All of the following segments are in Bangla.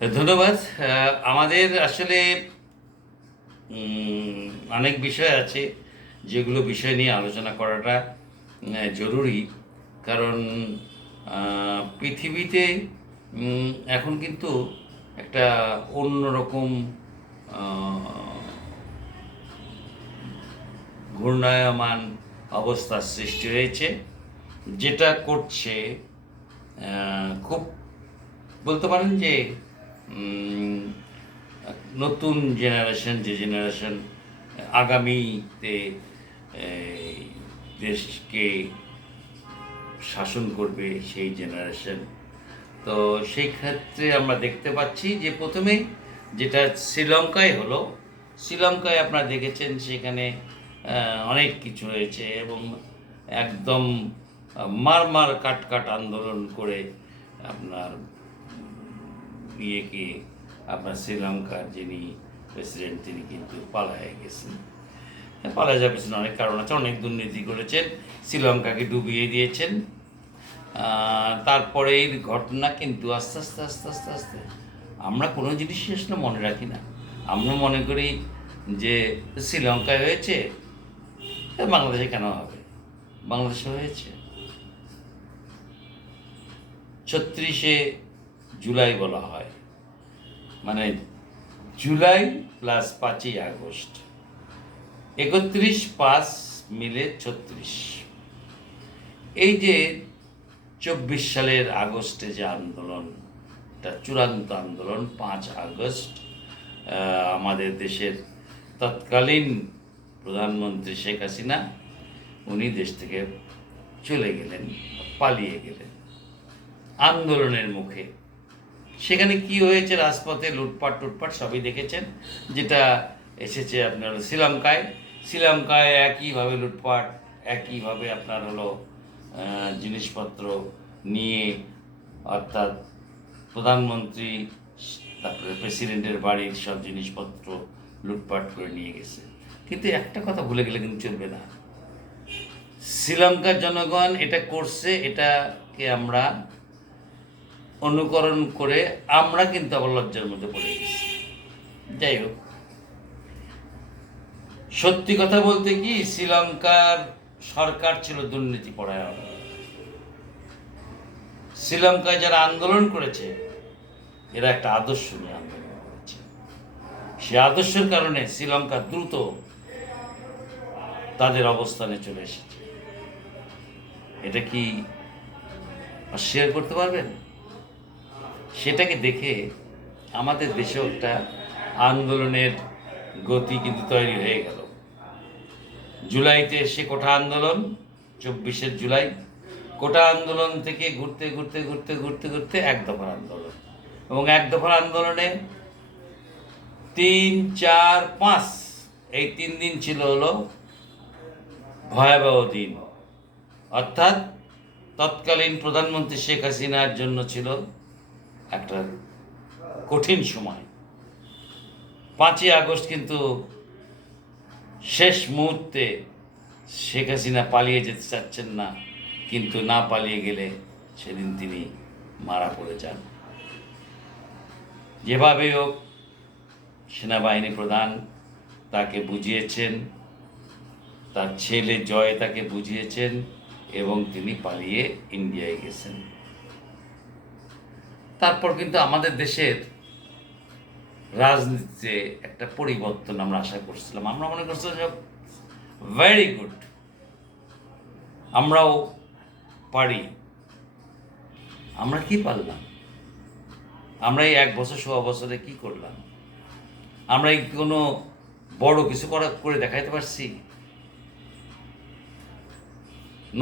ধন্যবাদ। আমাদের আসলে অনেক বিষয় আছে যেগুলো বিষয় নিয়ে আলোচনা করাটা জরুরি। কারণ পৃথিবীতে এখন কিন্তু একটা অন্যরকম আহ, ঘূর্ণায়মান অবস্থার সৃষ্টি হয়েছে, যেটা করছে খুব বলতে পারেন যে উম, নতুন জেনারেশন, যে জেনারেশন আগামীতে এই দেশকে শাসন করবে, সেই জেনারেশন। তো সেই ক্ষেত্রে আমরা দেখতে পাচ্ছি যে প্রথমে যেটা শ্রীলঙ্কায় হলো, শ্রীলঙ্কায় আপনারা দেখেছেন সেখানে অনেক কিছু হয়েছে এবং একদম মার মার কাট কাট আন্দোলন করে আপনার ইয়েকে, আপনার শ্রীলঙ্কার যিনি প্রেসিডেন্ট তিনি কিন্তু পালায়ে গেছেন। পালায়ে যাওয়ার পিছনে অনেক কারণ আছে, অনেক দুর্নীতি করেছেন, শ্রীলঙ্কাকে ডুবিয়ে দিয়েছেন। তারপরে এই ঘটনা কিন্তু আস্তে আস্তে আস্তে আস্তে আস্তে আমরা কোনো জিনিসই আসলে মনে রাখি না। আমরা মনে করি যে শ্রীলঙ্কায় হয়েছে, বাংলাদেশে কেন হবে? বাংলাদেশে হয়েছে। 36শে জুলাই বলা হয়, মানে জুলাই প্লাস 5ই আগস্ট, 31-5 মিলে 36। এই যে 24 সালের আগস্টে যে আন্দোলনটা, চূড়ান্ত আন্দোলন, 5 আগস্ট আমাদের দেশের তৎকালীন প্রধানমন্ত্রী শেখ হাসিনা উনি দেশ থেকে চলে গেলেন, পালিয়ে গেলেন আন্দোলনের মুখে। সেখানে কি হয়েছে, রাজপথে লুটপাট টুটপাট সবই দেখেছেন, যেটা এসেছে আপনার শ্রীলঙ্কায়। শ্রীলঙ্কায় একইভাবে লুটপাট, একইভাবে আপনার হলো জিনিসপত্র নিয়ে, অর্থাৎ প্রধানমন্ত্রী তারপরে প্রেসিডেন্টের বাড়ির সব জিনিসপত্র লুটপাট করে নিয়ে গেছে। কিন্তু একটা কথা ভুলে গেলে কিন্তু চলবে না, শ্রীলঙ্কার জনগণ এটা করছে, এটাকে আমরা অনুকরণ করে আমরা কিন্তু আবার লজ্জার মধ্যে পড়ে গেছি। যাই হোক, সত্যি কথা বলতে কি, শ্রীলঙ্কার সরকার ছিল দুর্নীতিপরায়ণ। শ্রীলঙ্কায় যারা আন্দোলন করেছে এরা একটা আদর্শ নিয়ে আন্দোলন করেছে। সে আদর্শের কারণে শ্রীলঙ্কা দ্রুত তাদের অবস্থানে চলে এসেছে। এটা কি অস্বীকার করতে পারবেন? সেটাকে দেখে আমাদের দেশেও একটা আন্দোলনের গতি কিন্তু তৈরি হয়ে গেল। জুলাইতে এসে কোঠা আন্দোলন, 24শে জুলাই কোটা আন্দোলন থেকে ঘুরতে ঘুরতে ঘুরতে ঘুরতে ঘুরতে এক দফার আন্দোলন, এবং এক দফার আন্দোলনে 3, 4, 5 এই 3 দিন ছিল হলো ভয়াবহ দিন। অর্থাৎ তৎকালীন প্রধানমন্ত্রী শেখ হাসিনার জন্য ছিল একটা কঠিন সময়। 5ই আগস্ট কিন্তু শেষ মুহূর্তে শেখ হাসিনা পালিয়ে যেতে চাচ্ছেন না, কিন্তু না পালিয়ে গেলে সেদিন তিনি মারা পড়ে যান। যেভাবে হোক সেনাবাহিনী প্রধান তাকে বুঝিয়েছেন, তার ছেলে জয় তাকে বুঝিয়েছেন, এবং তিনি পালিয়ে ইন্ডিয়ায় গেছেন। তারপর কিন্তু আমাদের দেশের রাজনীতিতে একটা পরিবর্তন আমরা আশা করছিলাম। আমরা মনে করছিলাম ভেরি গুড, আমরাও পারি। আমরা কি পারলাম? আমরা এই 1 বছর 1.25 বছরে কি করলাম? আমরা এই কোনো বড় কিছু করে দেখাইতে পারছি?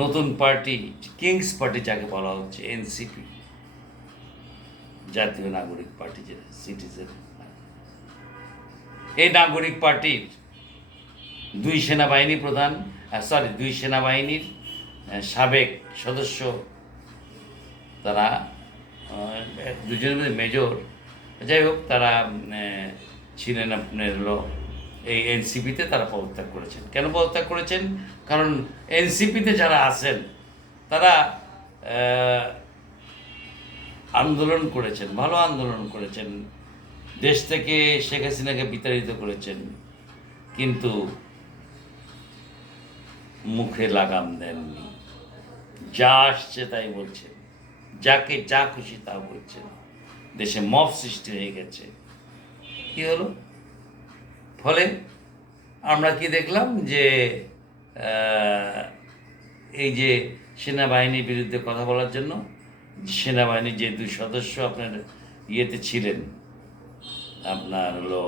নতুন পার্টি, কিংস পার্টি যাকে বলা হচ্ছে, এনসিপি, জাতীয় নাগরিক পার্টি, যেটা সিটিজেন, এই নাগরিক পার্টির 2 সেনাবাহিনী প্রধান, সরি 2 সেনাবাহিনীর সাবেক সদস্য, তারা দুজনের মেজর, যাই হোক, তারা ছিলেন আপনার হলো এই এনসিপিতে। তারা পদত্যাগ করেছেন। কেন পদত্যাগ করেছেন? কারণ এনসিপিতে যারা আছেন তারা আন্দোলন করেছেন, ভালো আন্দোলন করেছেন, দেশ থেকে শেখ হাসিনাকে বিতাড়িত করেছেন, কিন্তু মুখে লাগাম দেননি। যা আসছে তাই বলছেন, যাকে যা খুশি তা বলছেন। দেশে মব সৃষ্টি হয়ে গেছে। কি হলো? ফলে আমরা কি দেখলাম যে এই যে সেনাবাহিনীর বিরুদ্ধে কথা বলার জন্য সেনাবাহিনীর যে 2 সদস্য আপনার ইয়েতে ছিলেন, আপনার হলো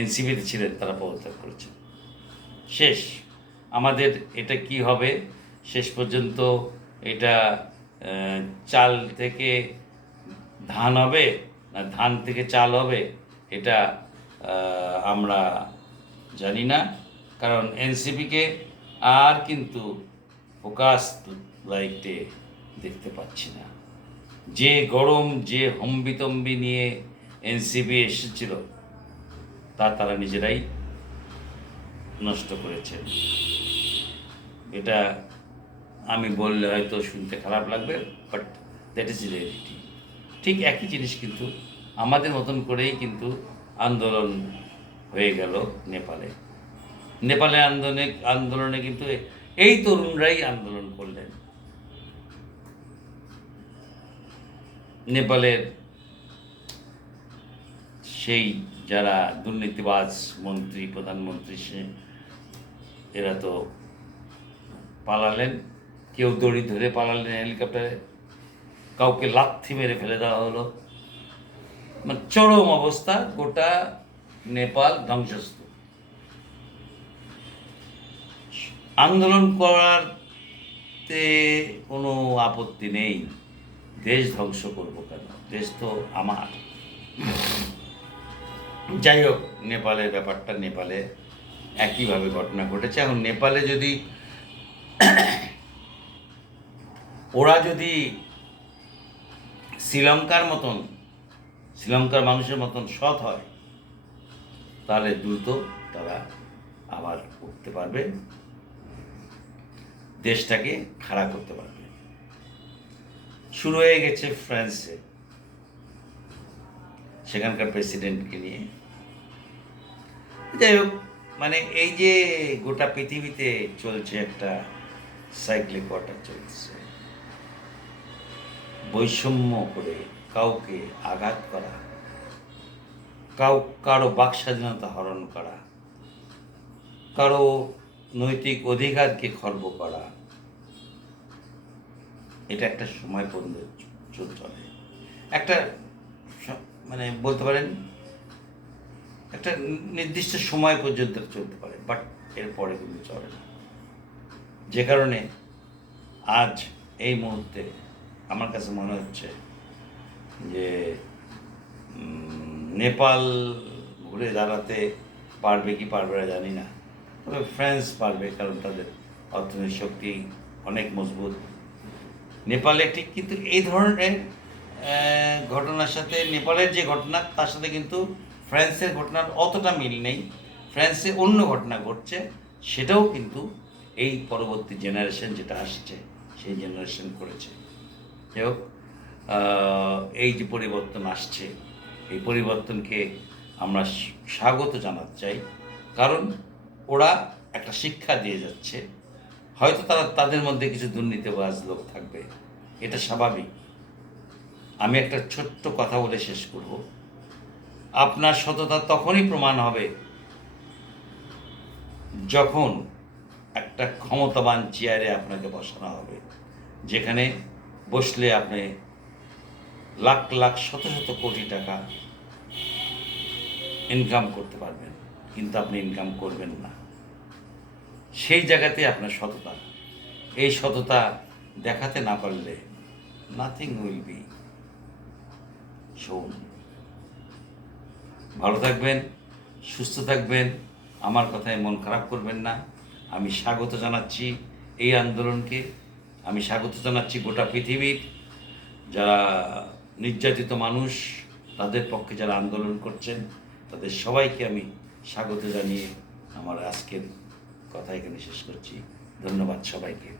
এনসিপিতে ছিলেন, তারা পদত্যাগ করেছেন। শেষ। আমাদের এটা কি হবে শেষ পর্যন্ত? এটা চাল থেকে ধান হবে না ধান থেকে চাল হবে, এটা আমরা জানি না। কারণ এনসিপিকে আর কিন্তু ফোকাস লাইটে দেখতে পাচ্ছি না। যে গরম, যে হম্বিতম্বি নিয়ে এনসিপি এসেছিল, তা তারা নিজেরাই নষ্ট করেছেন। এটা আমি বললে হয়তো শুনতে খারাপ লাগবে, বাট দ্যাট ইজ রিয়েলিটি। ঠিক একই জিনিস কিন্তু আমাদের মতন করেই কিন্তু আন্দোলন হয়ে গেল নেপালে। নেপালের আন্দোলনে কিন্তু এই তরুণরাই আন্দোলন করলেন। নেপালের সেই যারা দুর্নীতিবাজ মন্ত্রী, প্রধানমন্ত্রী, এরা তো পালালেন। কেউ দড়ি ধরে পালালেন হেলিকপ্টারে, কাউকে লাথি মেরে ফেলে দেওয়া হলো। মানে চরম অবস্থা, গোটা নেপাল ধ্বংসস্তূপ। আন্দোলন করাতে কোনো আপত্তি নেই, দেশ ধ্বংস করবো কেন? দেশ তো আমার। যাই হোক, নেপালের ব্যাপারটা নেপালে একইভাবে ঘটনা ঘটেছে। এখন নেপালে যদি ওরা যদি শ্রীলঙ্কার মানুষের মতন সৎ হয়, তাহলে দ্রুত তারা আবার উঠতে পারবে, দেশটাকে খাড়া করতে পারবে। শুরু হয়ে গেছে ফ্রান্সে, সেখানকার প্রেসিডেন্টকে নিয়ে। যাই হোক, মানে এই যে গোটা পৃথিবীতে চলছে একটা সাইক্লিক ওয়াটার চলছে, বৈষম্য করে কাউকে আঘাত করা, কারো বাক স্বাধীনতা হরণ করা, কারো নৈতিক অধিকারকে খর্ব করা, এটা একটা সময় পর্যন্ত চলে। একটা মানে বলতে পারেন একটা নির্দিষ্ট সময় পর্যন্ত চলতে পারে, বাট এরপরে কিন্তু চলে না। যে কারণে আজ এই মুহূর্তে আমার কাছে মনে হচ্ছে যে নেপাল ঘুরে দাঁড়াতে পারবে কি পারবে না জানি না, তবে ফ্রান্স পারবে, কারণ তাদের অর্থনৈতিক শক্তি অনেক মজবুত। নেপালে ঠিক, কিন্তু এই ধরনের ঘটনার সাথে নেপালের যে ঘটনা তার সাথে কিন্তু ফ্রান্সের ঘটনার অতটা মিল নেই। ফ্রান্সে অন্য ঘটনা ঘটছে, সেটাও কিন্তু এই পরবর্তী জেনারেশন যেটা আসছে সেই জেনারেশন করেছে। যাই হোক, এই যে পরিবর্তন আসছে, এই পরিবর্তনকে আমরা স্বাগত জানাতে চাই, কারণ ওরা একটা শিক্ষা দিয়ে যাচ্ছে। হয়তো তাদের মধ্যে কিছু দুর্নীতিবাজ লোক থাকবে, এটা স্বাভাবিক। আমি একটা ছোট্ট কথা বলে শেষ করব। আপনার সততা তখনই প্রমাণ হবে যখন একটা ক্ষমতাবান চেয়ারে আপনাকে বসানো হবে, যেখানে বসলে আপনি লাখ লাখ শত শত কোটি টাকা ইনকাম করতে পারবেন, কিন্তু আপনি ইনকাম করবেন না। সেই জায়গাতে আপনার সততা, এই সততা দেখাতে না পারলে নাথিং উইল বি শোন। ভালো থাকবেন, সুস্থ থাকবেন, আমার কথায় মন খারাপ করবেন না। আমি স্বাগত জানাচ্ছি এই আন্দোলনকে, আমি স্বাগত জানাচ্ছি গোটা পৃথিবীর যারা নির্যাতিত মানুষ, তাদের পক্ষে যারা আন্দোলন করছেন, তাদের সবাইকে আমি স্বাগত জানিয়ে আমার আজকের কথা এখানে শেষ করছি। ধন্যবাদ সবাইকে।